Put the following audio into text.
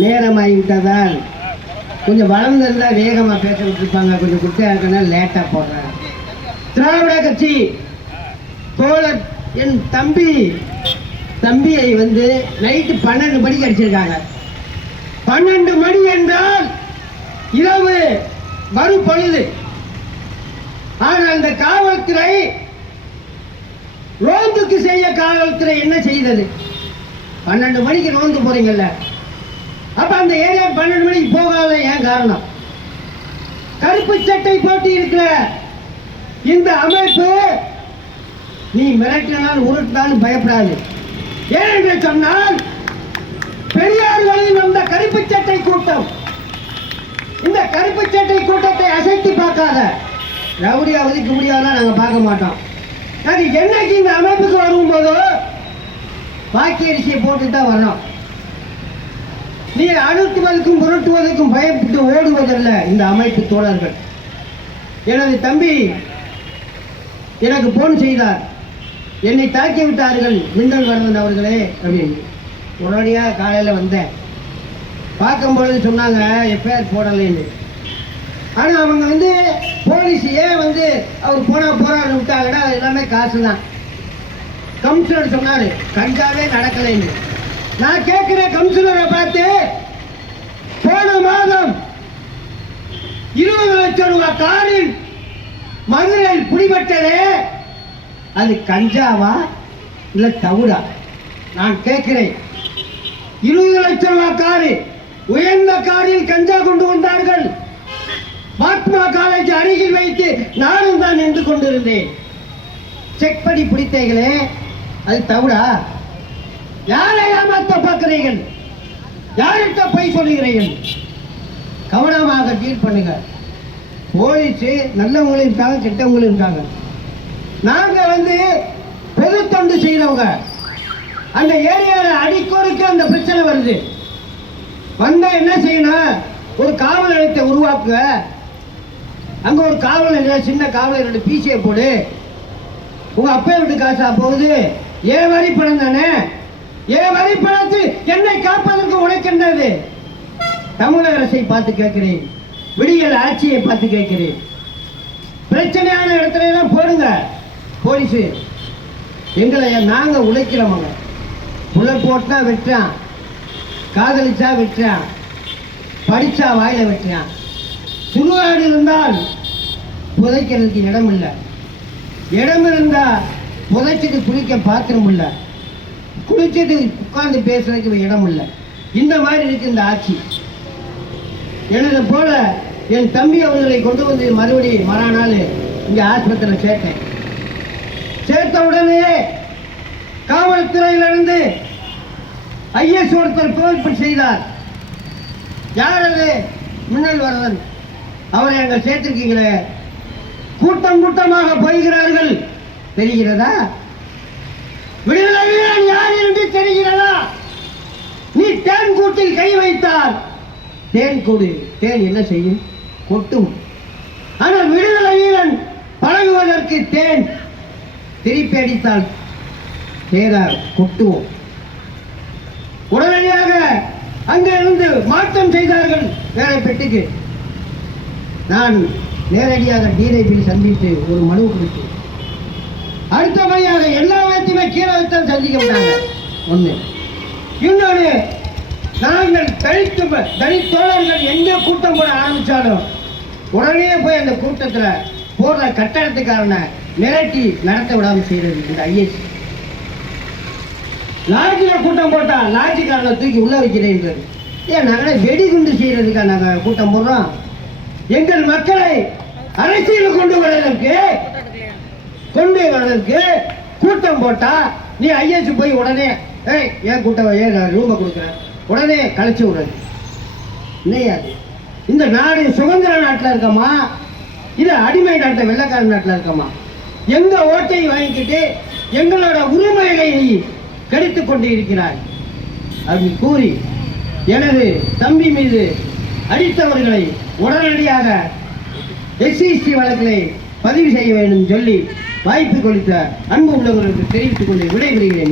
நேரமாகிவிட்டதால் கொஞ்சம் வளர்ந்திருந்தா வேகமாக பேச விட்டுருப்பாங்க. கொஞ்சம் குட்டையா இருக்கனால லேட்டாக போடுறாங்க. திராவிட கட்சி தோழர் என் தம்பியை வந்து நைட்டு 12 மணிக்கு அடிச்சிருக்காங்க. 12 மணி என்றால் இரவு மறு பொழுது. ஆனால் அந்த காவல்துறை ரோந்துக்கு செய்ய காவல்துறை என்ன செய்தது? 12 மணிக்கு ரோந்து போறீங்கல்ல, அப்ப அந்த ஏரியா 12 மணிக்கு போகாத ஏன் காரணம்? கருப்பு சட்டை போட்டு இருக்கிற இந்த அமைப்பு நீ மிரட்டினால் உருட்டாலும் பயப்படாது. ஏனென்று சொன்னால் பெரியார் வழியில் வந்த கருப்பு சட்டை கூட்டம். இந்த கருப்பு சட்டை கூட்டத்தை அசைத்து பார்க்காத ரவுடியா ஒதுக்க முடியாதான் நாங்க பார்க்க மாட்டோம். நாங்க என்னைக்கு இந்த அமைப்புக்கு வரும்போதோ பாக்கி அரிசியை போட்டு தான் வரணும். நீ அழுத்துவதற்கும் புரட்டுவதற்கும் பயப்பட்டு ஓடுவதல்ல இந்த அமைப்பு தோழர்கள். எனது தம்பி எனக்கு போன் செய்தார், என்னை தாக்கி விட்டார்கள் மின்னல் வரதன் அவர்களே அப்படின்னு. உடனடியாக காலையில் வந்தேன். பார்க்கும்பொழுது சொன்னாங்க எஃப்ஐஆர் போடலைன்னு. ஆனால் அவங்க வந்து போலீஸ் ஏன் வந்து அவர் போறான்னு விட்டாங்கன்னா எல்லாமே காசு தான். கமிஷனர் சொன்னார் கஞ்சாவே நடக்கலைன்னு. நான் கேட்கிறேன் கமிஷனரை பார்த்து, போன மாதம் 20 லட்சம் ரூபாய் காரில் மதுரையில் பிடிபட்டதே அது கஞ்சாவா இல்ல தவுடா? நான் கேட்கிறேன். 20 லட்சம் ரூபாய் காரு, உயர்ந்த காரில் கஞ்சா கொண்டு வந்தார்கள். மகாத்மா காலேஜ் அருகில் வைத்து நானும் தான் நின்று கொண்டிருந்தேன். செக் பண்ணி பிடித்தீங்களே அது தவுடா? யாரை ஏமாத்த பார்க்கிறீர்கள்? யார்கிட்ட போய் சொல்லுகிறீர்கள்? கவனமாக டீல் பண்ணுங்க. போலீஸ் நல்லவங்களும் இருக்காங்க, கெட்டவங்களும் இருக்காங்க. நாங்க வந்து பொது தொண்டு செய்யறவங்க. அந்த ஏரியாவில் அடிக்கோருக்கு அந்த பிரச்சனை வருது. வந்தா என்ன செய்யணும்? ஒரு காவல் நிலையத்தை உருவாக்குங்க. அங்க ஒரு காவல் நிலையம், சின்ன காவல் நிலையம் பிசிஐ போடு. உங்க அப்பா வீட்டு காசா போகுது? ஏன் வரி பணம் தானே? ஏன் வரி பணத்தில் என்னை காப்பதற்கு உனக்கு என்னது? தமிழக அரசை பார்த்து கேட்கிறேன், விடியல் ஆட்சியை பார்த்து கேட்கிறேன். பிரச்சனையான இடத்துல எல்லாம் போடுங்க போலீஸ். எங்களை நாங்க உழைக்கிறவங்க. புல்லட் போட்டா வெட்டுறான், காதலிச்சா வெட்டுறான், படிச்சா வாயில வெட்டுறான். சுடுகாடு இருந்தால் புதைக்கிறதுக்கு இடம் இல்லை, இடம் இருந்தா புதைச்சிட்டு குளிக்க பாத்திரம் இல்லை, குளிச்சுட்டு உட்கார்ந்து பேசுறதுக்கு இடம் இல்லை. இந்த மாதிரி இருக்கு இந்த ஆட்சி. எனது போல என் தம்பி அவர்களை கொண்டு வந்து மறுபடியும் மறுநாள் இங்க ஆஸ்பத்திரியில் சேர்த்தேன். சேர்த்த உடனே காவல்துறையிலிருந்து ஐஎஸ் ஒருத்தர் கோரிக்கை செய்தார். யார் அது? மின்னல் வரதன். அவரை அங்க சேர்த்திருக்கீங்களே, கூட்டம் கூட்டமாக போகிறார்கள் தெரிகிறதா? விடுதலை வீரன் யார் என்று தெரிகிறதா? நீ தேன் கூட்டில் கை வைத்தால் தேன் கூடு, தேன் என்ன செய்யும்? கொட்டும். ஆனால் விடுதலை வீரன் பழகுவதற்கு தேன் திருப்பி அடித்தால் தேனா கொட்டுவோம். உடனடியாக அங்கிருந்து மாற்றம் செய்தார்கள் வேலை பெட்டிக்கு. நான் நேரடியாக டிஐபியில் சந்தித்து ஒரு மனு கொடுத்தேன். அடுத்தபடியாக எல்லாத்தையுமே கீழே வைத்தான் சந்திக்க விட்டாங்க. ஒன்று. இன்னொன்று, நாங்கள் தலித் தோழர்கள் எங்கே கூட்டம் போட ஆரம்பிச்சாலும் உடனே போய் அந்த கூட்டத்தில் போடுற கட்டணத்துக்காரனை மிரட்டி நடத்த விடாமல் செய்யறது இந்த ஐஎஸ். லாட்ஜில் கூட்டம் போட்டா லாட்ஜிக்காரனை தூக்கி உள்ள வைக்கிறேன்றது. ஏன் நாங்கள் வெடிகுண்டு செய்யறதுக்காக நாங்கள் கூட்டம் போடுறோம்? எங்கள் மக்களை அரசியல் கொண்டு வருவதற்கு கூட்டம் போட்டா நீ ஐஎஸ் போய் உடனே ஏன் கூட்டம் ஏன் ரூபா கொடுக்குறேன் உடனே கழிச்சு விடுறது இல்லையா? இந்த நாடு சுதந்திர நாட்டில் இருக்கமா இது அடிமை நாட்டை வெள்ளக்கார நாட்டில் இருக்கமா? எங்க ஓட்டை வாங்கிக்கிட்டு எங்களோட உரிமைகளை கெடுத்துக் கொண்டு இருக்கிறார் அப்படின்னு கூறி எனது தம்பி மீது அடித்தவர்களை உடனடியாக எஸ்சிஎஸ்டி வழக்கிலே பதிவு செய்ய வேண்டும் சொல்லி வாய்ப்பு கொடுத்த அன்பு உள்ளவர்களுக்கு தெரிவித்துக் கொண்டு விடைபெறுகிறேன்.